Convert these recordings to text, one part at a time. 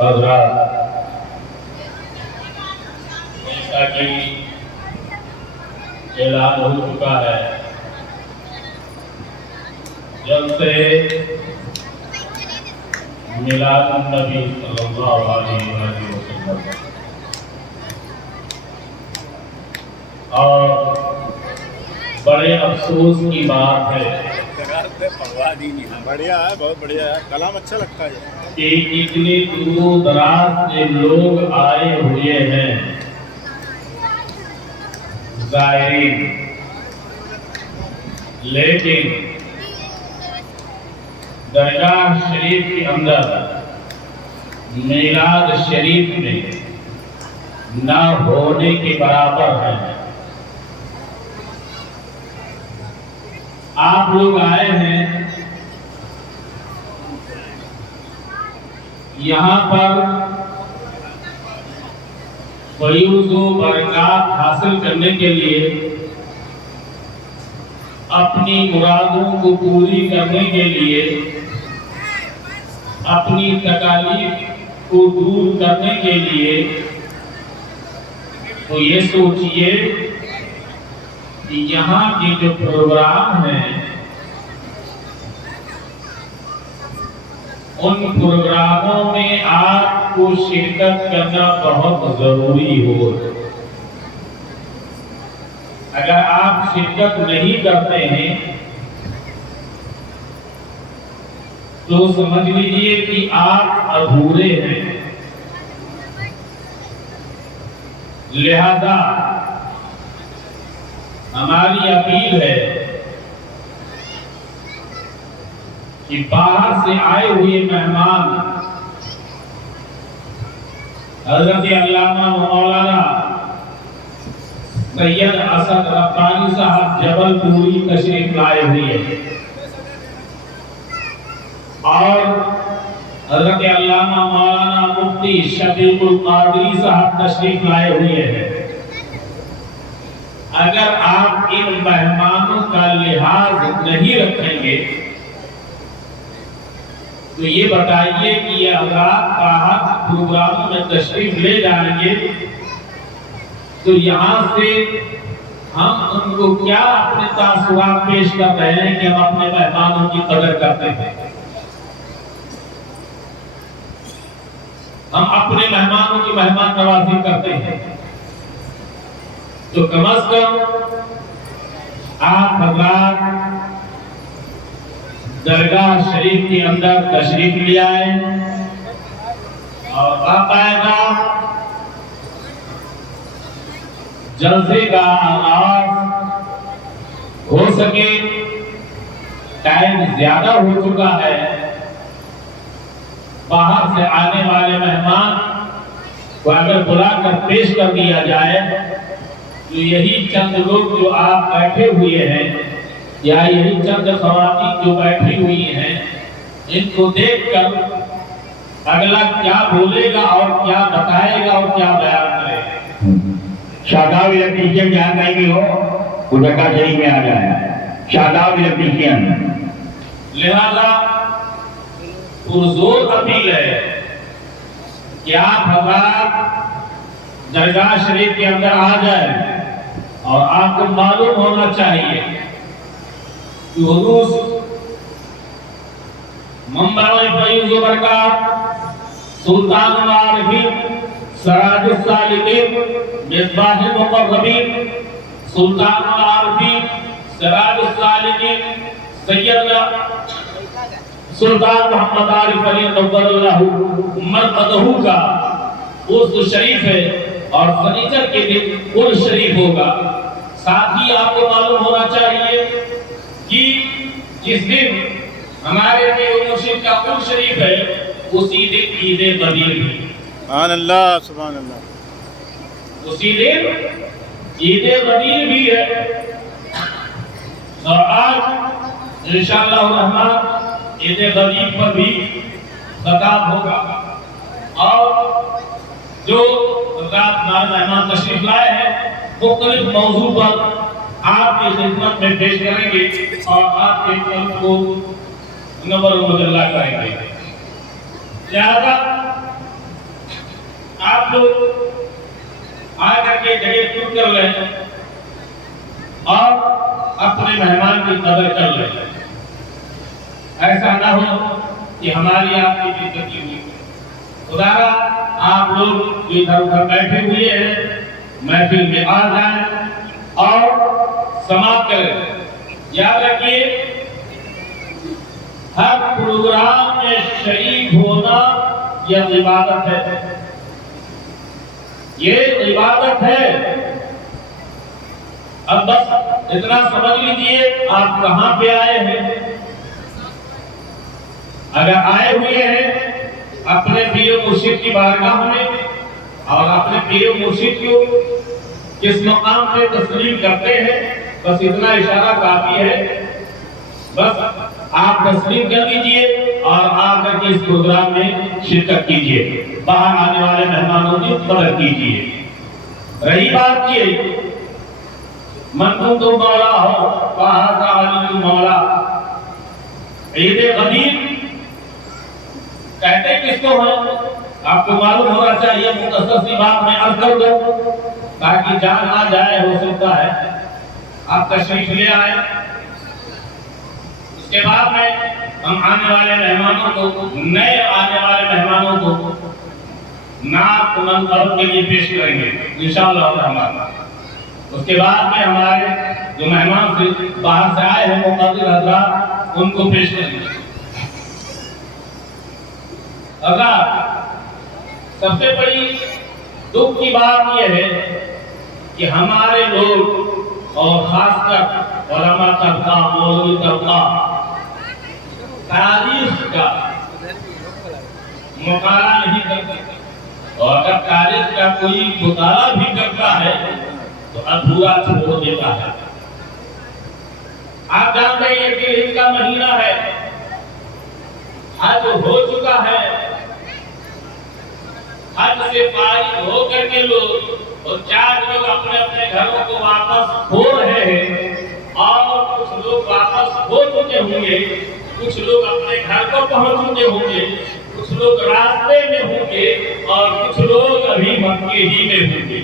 حضرات، جیسا کہ اعلان ہو چکا ہے، جب سے میلاد النبی صلی اللہ علیہ وسلم اور بڑے افسوس کی بات ہے بڑھیا ہے، بہت بڑھیا ہے، کلام اچھا لگتا ہے کہ اتنی دور دراز سے لوگ آئے ہوئے ہیں زائرین، لیکن درگاہ شریف کے اندر میلاد شریف میں نہ ہونے کے برابر ہے۔ آپ لوگ آئے ہیں یہاں پر فیض و برکات حاصل کرنے کے لیے، اپنی مرادوں کو پوری کرنے کے لیے، اپنی تکالیف کو دور کرنے کے لیے، تو یہ سوچئے کہ یہاں کے جو پروگرام ہیں ان پروگراموں میں آپ کو شرکت کرنا بہت ضروری ہو۔ اگر آپ شرکت نہیں کرتے ہیں تو سمجھ لیجئے کہ آپ ادھورے ہیں۔ لہذا ہماری اپیل ہے کہ باہر سے آئے ہوئے مہمان حضرت علامہ مولانا سید اسد ربانی صاحب جبل پوری تشریف لائے ہوئے ہیں، اور حضرت علامہ مولانا مفتی شفیق القادری صاحب تشریف لائے ہوئے ہیں۔ اگر آپ ان مہمانوں کا لحاظ نہیں رکھیں گے تو یہ بتائیے کہ یہ حضرات باہر پروگراموں میں تشریف لے جائیں گے تو یہاں سے ہم ان کو کیا اپنے تاثرات پیش کر رہے ہیں کہ ہم اپنے مہمانوں کی قدر کرتے ہیں، ہم اپنے مہمانوں کی مہمان نوازی کرتے ہیں۔ تو کم از کم آپ حضرات درگاہ شریف کے اندر تشریف لے آئیں اور باقاعدہ جلسے کا آغاز ہو سکے۔ ٹائم زیادہ ہو چکا ہے، باہر سے آنے والے مہمان کو اگر بلا کر پیش کر دیا جائے تو یہی چند لوگ جو آپ بیٹھے ہوئے ہیں یا یہی چند خواتین جو بیٹھی ہوئی ہیں، ان کو دیکھ کر اگلا کیا بولے گا اور کیا بتائے گا اور کیا بیان کرے گا۔ شاداب الیکٹریشین جہاں کہیں بھی ہو وہ درگاہ شریف میں آ جائے، شاداب الیکٹریشین۔ لہذا پرزور اپیل ہے کہ آپ حضرات درگاہ شریف کے اندر آ جائیں، اور آپ کو معلوم ہونا چاہیے کہ حضور منبع فیض و برکات، سلطان العارفین، سراج السالکین، مصباح المقربین، سلطان العارفین، سراج السالکین، سیدنا سلطان محمد عارف علی نور اللہ مرقدہ کا عرس شریف ہے، اور سنیچر کے دن عرس شریف ہوگا۔ ساتھ ہی آپ کو معلوم ہونا چاہیے کہ جس دن ہمارے پیر مرشد کا عرس شریف ہے اسی دن عید غدیر بھی۔ سبحان اللہ، سبحان اللہ۔ اسی دن عید غدیر بھی ہے، اور آج انشاءاللہ الرحمن عید غدیر پر بھی خطاب ہوگا، اور جو حضرات ہمارے مہمان تشریف لائے ہیں مختلف موضوع پر آپ کی خدمت میں پیش کریں گے اور آپ کے قلب کو نور و مجلہ کریں گے۔ لہذا آپ لوگ آ کر کے جگہ پر کر لیں اور اپنے مہمان کی قدر کر لیں. ایسا نہ ہو کہ ہماری آپ کی بےعزتی ہوئی. خدا را آپ لوگ جو ادھر ادھر بیٹھے ہوئے ہیں محفل میں آ جائیں اور سماعت کریں. یاد رکھیے ہر پروگرام میں شریک ہونا یہ عبادت ہے. یہ عبادت ہے. اب بس اتنا سمجھ لیجیے آپ کہاں پہ آئے ہیں. اگر آئے ہوئے ہیں اپنے پیر و مرشد کی بارگاہ میں اور اپنے پیر و مرشد کو کس مقام پہ تسلیم کرتے ہیں بس اتنا اشارہ کافی ہے. بس آپ تسلیم کر لیجئے اور آ کر کے اس پروگرام میں شرکت کیجئے. باہر آنے والے مہمانوں کی قدر کیجئے. رہی بات یہ من کنت مولا ہو فہذا علی مولا. عید غدیر کہتے کس کو ہیں آپ کو معلوم ہونا چاہیے. مختصر سی بات میں عرض کر دوں تاکہ جان آ جائے. ہو سکتا ہے آپ تشریف لے آئے. اس کے بعد میں ہم آنے والے مہمانوں کو نئے آنے والے مہمانوں کو نعت منقبت کے لیے پیش کریں گے انشاءاللہ الرحمن. اس کے بعد میں ہمارے جو مہمان سے باہر سے آئے ہیں مقدر حضرات ان کو پیش کریں گے. سب سے بڑی دکھ کی بات یہ ہے کہ ہمارے لوگ اور خاص کر علماء طبقہ مولوی طبقہ تاریخ کا مطالعہ نہیں کرتے. اور اگر تاریخ کا کوئی مطالعہ بھی کرتا ہے تو ادھورا چھوڑ دیتا ہے. آپ جانتے ہیں کہ اس کا مہینہ ہے. حج ہو چکا ہے. حج سے فارغ ہو کر کے لوگ اور چار لوگ اپنے اپنے گھروں کو واپس ہو رہے ہیں اور کچھ لوگ واپس ہو چکے ہوں گے. کچھ لوگ اپنے گھر کو پہنچ چکے ہوں گے. کچھ لوگ راستے میں ہوں گے اور کچھ لوگ ابھی مکے ہی میں ہوں گے.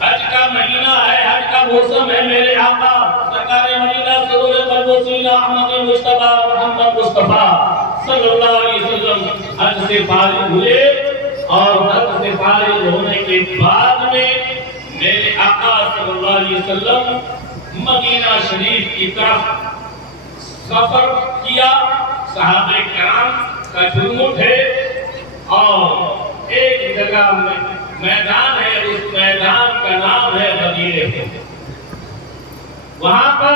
حج کا مہینہ ہے. حج کا موسم ہے. میرے آقا سرکار مدینہ سرور قلب و سینہ احمد مصطفیٰ محمد مصطفیٰ صلی اللہ علیہ وسلم حج سے فارغ ہوئے اور حج سے فارغ ہونے کے بعد میں میرے آقا صلی اللہ علیہ وسلم مدینہ شریف کی طرف سفر کیا. صحابہ کرام کا جھوم اٹھے اور ایک جگہ میں میدان ہے. اس میدان کا نام ہے مدینہ. وہاں پر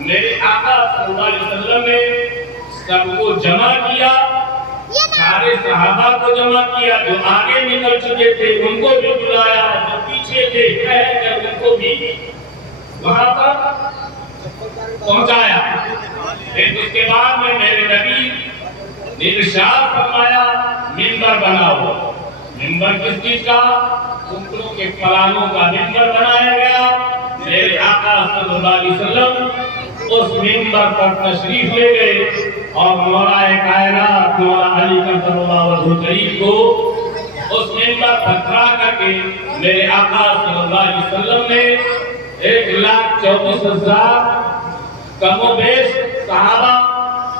میرے آقا صلی اللہ علیہ وسلم نے سب کو جمع کیا. سارے صحابہ کو جمع کیا. جو آگے نکل چکے تھے ان کو بھی بلایا. جو پیچھے تھے ٹھہر کر ان کو بھی وہاں پر پہنچایا. پھر اس کے بعد میں میرے نبی نے ارشاد فرمایا منبر بناؤ. منبر کس چیز کا؟ کنکروں کے پلانوں کا منبر بنایا گیا. میرے آقا صلی اللہ علیہ وسلم اس منبر پر تشریف لے گئے اور مولا کائنات مولا علی کرم اللہ وجہہ کریم کو اس منبر پر کھڑا کر کے میرے آقا صلی اللہ علیہ وسلم نے 1,34,000 کم و بیش صحابہ.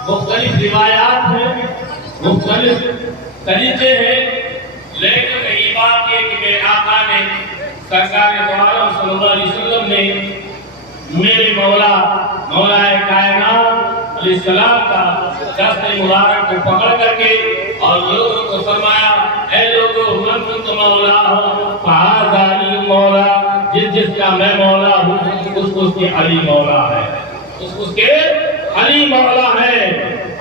مختلف روایات ہیں, مختلف طریقے ہیں, لیکن یہی بات ہے کہ میرے آقا نے سرکار دو عالم صلی اللہ علیہ وسلم نے میرے مولا کائنات علیہ السلام کا دست مبارک کو پکڑ کر کے اور لوگوں کو فرمایا اے لوگوں من کنت مولا ہوں فہذا علی مولا. جس کا میں مولا ہوں اس کے علی مولا ہے. اس کے علی مولا ہے.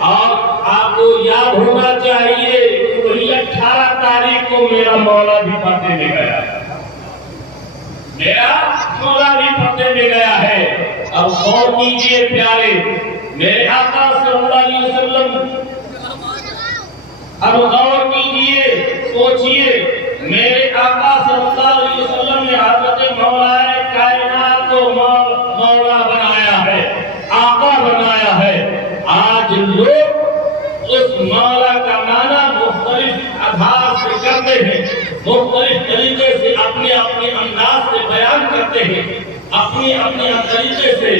اور آپ کو یاد ہونا چاہیے وہی 18 تاریخ کو میرا مولا بھی پردے میں گیا ہے. میرا مولا بھی پردے میں گیا ہے. اب غور کیجئے پیارے میرے آقا صلی اللہ علیہ وسلم. اب غور کیجئے, سوچئے میرے آقا صلی اللہ علیہ وسلم نے حضرت مولا کائنات کو مولا بنایا ہے, آقا بنایا ہے. آج لوگ اس مولا کا معنی مختلف آدھار سے اپنی اپنی طریقے سے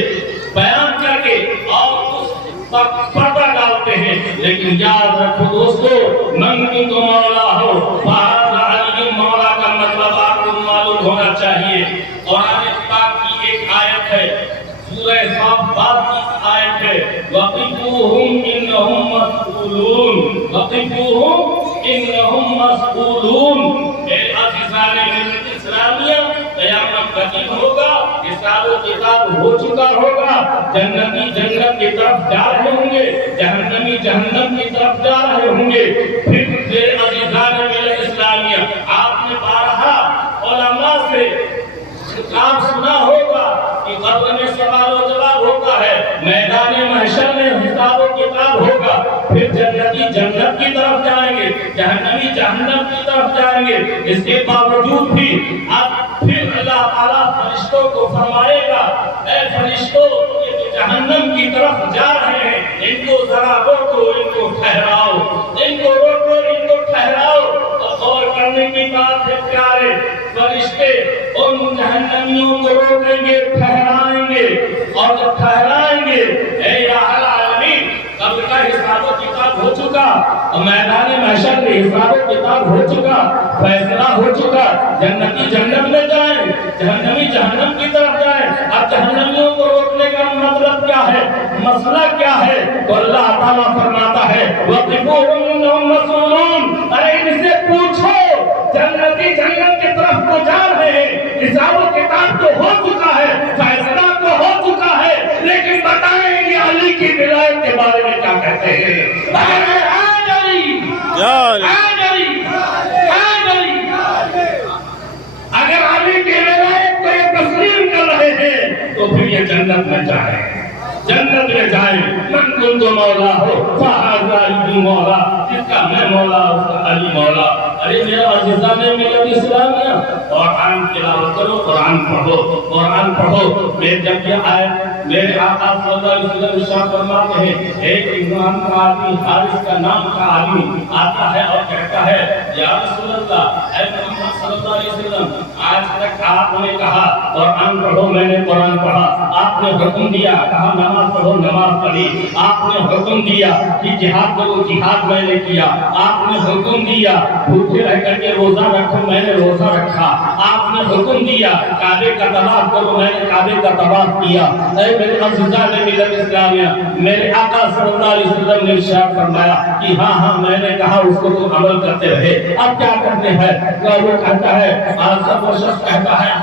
بیان کر کے اور اس پر پردہ ڈالتے ہیں، لیکن یاد رکھو دوستو، من تو مولا ہو، فہذا علی مولا کا مطلب آپ کو معلوم ہونا چاہیے۔ قرآن پاک کی ایک آیت ہے، سورہ صافات کی آیت ہے، وَقِفُوهُمْ إِنَّهُمْ مَسْئُولُونَ، وَقِفُوهُمْ إِنَّهُمْ مَسْئُولُونَ۔ میرے عزیزان ملت اسلامیہ، قیامت کا دن ہوگا، حساب و کتاب ہو چکا ہوگا، جنتی جنت کی طرف جا رہے ہوں گے، جہنمی جہنم کی طرف جا رہے ہوں گے۔ پھر میرے عزیزان ملت اسلامیہ، آپ نے بارہا علماء سے آپ سنا ہوگا کہ قبر میں سوال و جواب ہوتا ہے، میدان محشر میں حساب و کتاب ہوگا، پھر جنتی جنت کی طرف جائیں گے، جہنمی جہنم کی طرف جائیں گے۔ اس کے باوجود بھی اب پھر اللہ تعالیٰ فرشتوں کو فرمائے گا، اے فرشتوں، یہ تو جہنم کی طرف جا رہے ہیں، ان کو ذرا روکو، ان کو ٹھہراؤ، ان کو روکو، ان کو ٹھہراؤ۔ اور کرنے کی بات ہے پیارے، فرشتے ان جہنمیوں کو روکیں گے، ٹھہرائیں گے، اور جب ٹھہرائیں گے، اے الہ العالمین، قبر کا حساب و کتاب ہو چکا، میدان محشر میں حساب و کتاب ہو چکا، فیصلہ ہو چکا، جنتی جنت میں جائیں، جہنمی جہنم کی طرف جائیں۔ اب جہنمیوں کو روکنے کا مطلب کیا ہے، مسئلہ کیا ہے؟ تو اللہ تعالیٰ فرماتا ہے وَقِفُوهُمْ إِنَّهُمْ مَسْئُولُونَ، ارے ان سے پوچھو، جنتی جنت کی طرف تو جا رہے ہیں، حساب و کتاب تو ہو چکا ہے، فیصلہ تو ہو چکا ہے، لیکن بتائیں کہ علی کی ولایت کے بارے میں کیا کہتے ہیں؟ آج علی، آج علی، آج علی۔ اگر علی کی ولایت کو یہ تسلیم کر رہے ہیں تو پھر یہ جنت میں جائیں، جنت میں جائیں۔ من کنت مولا ہو فہذا علی مولا، جس کا میں مولا اس کا علی مولا۔ ارے میرے عزیزان ملت اسلامیہ، قرآن تلاوت کرو، قرآن پڑھو، قرآن پڑھو۔ میں جب یہ آئے، میرے آقا صلی اللہ علیہ وسلم ارشاد فرماتے ہیں، ایک عمران کا آدمی، حارث کا نام کا آدمی آتا ہے اور کہتا ہے، یا رسول اللہ، اے محمد صلی اللہ علیہ وسلم، آج تک آپ نے کہا قرآن پڑھو، میں نے قرآن پڑھا، آپ نے حکم دیا، کہا نماز پڑھو، نماز پڑھی، آپ نے حکم دیا کہ جہاد کرو، جہاد میں نے کیا، آپ نے حکم دیا بھوکے رہ کر کے روزہ رکھو، میں نے روزہ رکھا، آپ نے حکم دیا کعبے کا طواف کرو، میں نے کعبے کا طواف کیا۔ اے میرے عزیزان ملت اسلامیہ، میرے آقا صلی اللہ علیہ وسلم نے ارشاد فرمایا کہ ہاں ہاں میں نے کہا اس کو تم عمل کرتے رہے، اب کیا کرتے ہیں؟ وہ کہتا ہے، سب وہ شخص کہتا ہے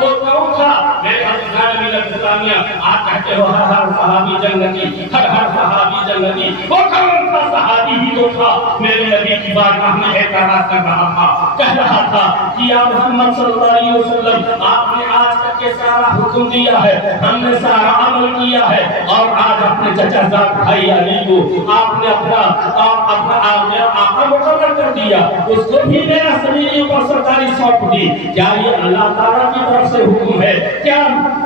وہ کون تھا؟ میرے عزیزان ملت اسلامیہ، آپ کہتے ہو ہر ہر صحابی جنتی، ہر ہر صحابی جنتی، وہ کون تھا؟ صحابی ہی تو تھا، میرے نبی کی بارگاہ میں اعتراض کر رہا تھا، کہہ رہا تھا کہ یا محمد صلی اللہ علیہ وسلم، آپ نے آج تک کے سارا حکم دیا ہے، ہم نے سارا عمل کیا ہے، اور آج اپنے چچا زاد بھائی علی کو آپ نے اپنا آقا مقرر کر دیا، اس کو بھی میرا زمین پر سرداری سونپ دی، کیا یہ اللہ تعالیٰ کی طرف سے حکم ہے؟ کیا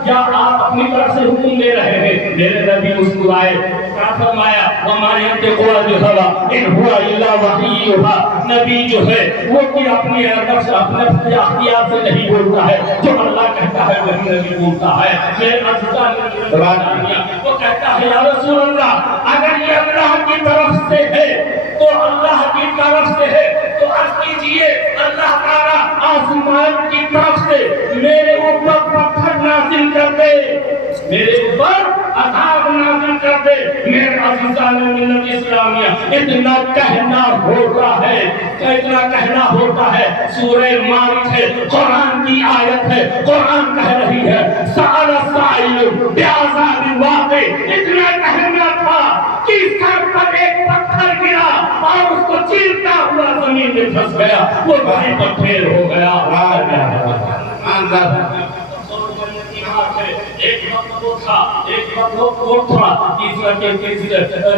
آپ اپنی طرف سے حکم دے رہے ہیں؟ میرے نبی مسکرائے، کیا فرمایا؟ وَمَا يَنطِقُ عَنِ الْهَوَىٰ إِنْ هُوَ إِلَّا وَحْيٌ يُوحَىٰ۔ نبی جو ہے وہ بھی اپنی نفس اپنے اختیار سے نہیں بولتا ہے، جو اللہ کہتا ہے وہی نبی بولتا ہے۔ میرے عزیزان، وہ کہتا ہے یا رسول اللہ، اگر یہ اللہ کی طرف سے ہے تو اللہ کی طرف سے ہے تو عرض کیجئے اللہ تعالیٰ آسمان کی طرف سے میرے اوپر پتھر نازل کر دے، میرے اوپر عذاب نازل کر دے۔ میرے عزیزان ملت اسلامیہ، اتنا کہنا ہوتا ہے، اتنا کہنا ہوتا ہے، سورہ مائدہ ہے، قرآن کی آیت ہے، قرآن کہہ رہی ہے سأل السائل بعذاب واقع، اتنا کہنا تھا کہ سر پر ایک پتھر گرا اور اس کو چیرتا ہوا زمین میں پھنس گیا، وہ بھائی پتھر ہو گیا۔ ایک وقت وہ تھا، ایک وقت وہ تھا، تیسرا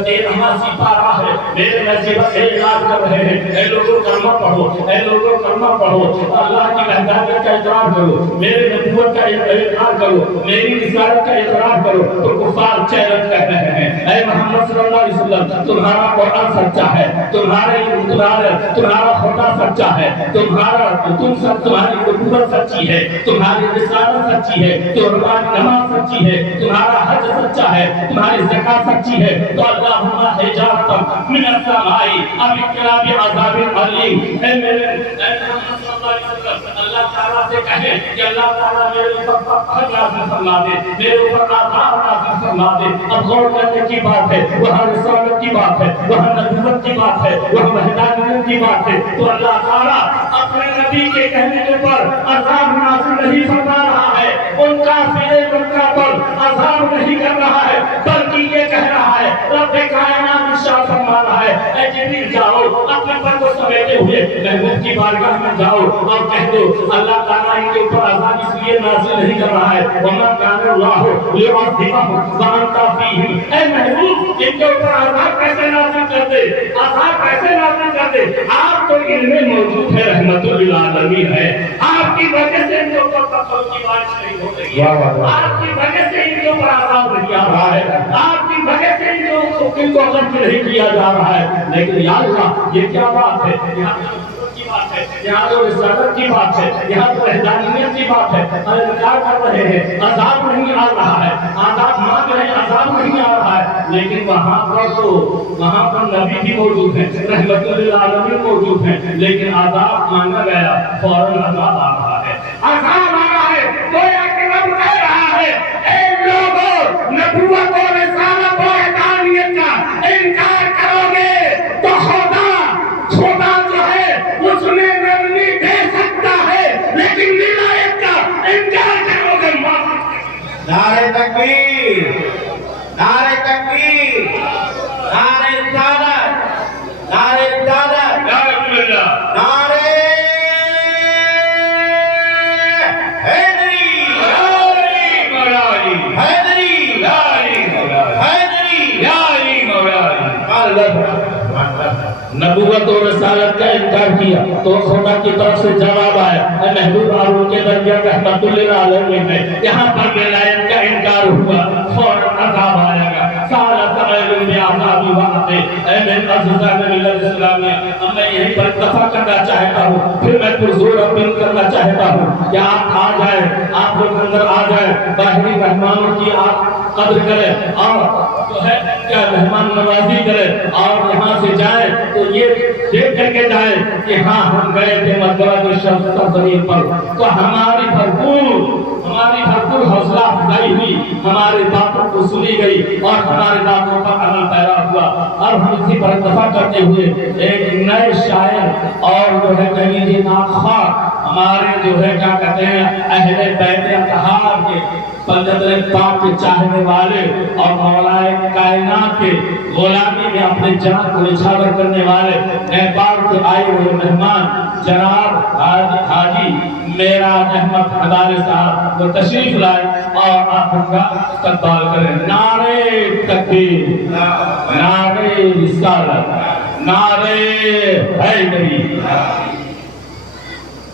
تیرہواں سپارہ ہے، میرے نصیب اعلان کر رہے ہیں، اے لوگوں کلمہ پڑھو، اے لوگوں کلمہ پڑھو، اللہ کی وحدانیت کا اقرار کرو، میرے نبوت کا اقرار کرو، میری رسالت کا اقرار کرو۔ تو کفار چیلنج کر رہے ہیں، اے محمد صلی اللہ علیہ وسلم تمہارا قرآن سچا ہے، تمہارا خدا سچا ہے، تمہاری نبوت سچی ہے، تمہاری رسالت سچی ہے، تمہاری نماز سچی ہے، تمہارا حج سچا ہے، تمہاری زکات سچی ہے، تو اللہم حجارۃ من السماء اب اکنا بعذاب علیم۔ اے میرے محمد صلی اللہ علیہ وسلم اللہ تعالیٰ سے کہے کہ اللہ تعالیٰ میرے اوپر فقر نازل فرما دے، میرے اوپر عذاب نازل فرما دے۔ اب غور کرنے کی بات ہے، وہاں رسالت کی بات ہے، وہاں نبوت کی بات ہے، وہاں وحدانیت کی بات ہے، تو اللہ تعالیٰ اپنے نبی کے کہنے کے پر عذاب نازل نہیں فرما رہا ہے، ان کافر مکہ پر عذاب نہیں کر رہا ہے، بلکہ یہ کہہ رہا ہے رب کائنات ارشاد فرما رہا ہے اے جبریل جاؤ اپنے پر کو سمیٹے ہوئے محبوب کی بارگاہ میں جاؤ اور کہہ دو اللہ تعالیٰ ان کے اوپر عذاب اس لیے نازل نہیں کر رہا ہے وَمَا كَانَ اللَّهُ لِيُعَذِّبَهُمْ وَأَنْتَ فِيهِمْ۔ اے محبوب ان کے اوپر عذاب کیسے نازل کر دے، عذاب کیسے نازل کر دے، آپ تو علم میں موجود ہے، رحمت للعالمین ہے، آپ کی وجہ سے ان کے اوپر پتھروں کی بارش نہیں ہو رہی ہے، آپ کی وجہ سے ان کے اوپر عذاب نہیں آ رہا ہے، آپ کی وجہ سے ان کو غلط نہیں کیا جا رہا ہے۔ لیکن یا اللہ یہ کیا بات ہے، یہاں کی بات ہے، یہاں تو رسالت کی بات ہے، یہاں تو وحدانیت کی بات ہے، ہم انکار کر رہے ہیں، عذاب نہیں آ رہا ہے، عذاب مانگ رہے ہیں، عذاب نہیں آ رہا ہے، لیکن وہاں پر نبی بھی موجود ہیں، رحمت للعالمین موجود ہیں، لیکن عذاب مانگا گیا فوراً عذاب آ رہا ہے، عذاب آ رہا ہے، گویا کہ رب کہہ رہا ہے اے لوگوں نبوت اور رسالت اور وحدانیت کا انکار کرو گے تو خدا جو ہے اس میں نرمی دے سکتا ہے، لیکن ولایت کا انکار کرو گے نعرہ تکبیر، نعرہ تکبیر، نعرہ رسالت، نعرہ رسالت، نعرہ حیدری، حیدری، حیدری۔ نبوت اور رسالت کا انکار کیا تو خدا کی طرف سے جواب آیا اے محبوب ہارون کے درمیان رحمت للعالمین میں یہاں پر ولایت کا انکار ہوا فوراً عذاب آئے گا سارا سمائل میں عذابی وقت ہے۔ اے میرے عزیزان ملت اسلامیہ اب میں یہیں پر اتفاق کرنا چاہتا ہوں، پھر میں پرزور اپیل کرنا چاہتا ہوں کہ آپ آ جائیں، آپ لوگ اندر آ جائیں، باہری مہمانوں کی آپ قدر کریں اور جو ہے کیا مہمان نوازی کریں اور یہاں سے جائیں تو یہ دیکھ کر کے جائیں کہ ہاں ہم گئے تھے مقبرہ کی سرزمین پر تو ہماری بھرپور حوصلہ افزائی ہوئی، ہماری باتوں کو سنی گئی اور ہماری باتوں پر عمل پیرا ہوا۔ اب ہم اسی پر اتفاق کرتے ہوئے ایک نئے شاعر اور جو ہے کہیں لیجیے ناخواہ ہمارے جو ہے کیا کہتے ہیں اہل بیت اطہار کے پنجتن پاک کے چاہنے والے اور مولا کائنات کے غلامی میں اپنے جان کو نچھاور کرنے والے نیپال سے آئے ہوئے مہمان جناب حاجی معراج احمد حداری صاحب وہ تشریف لائے اور آپ ان کا استقبال کریں۔ نعرہ تکبیر، نعرہ رسالت، نعرہ حیدری۔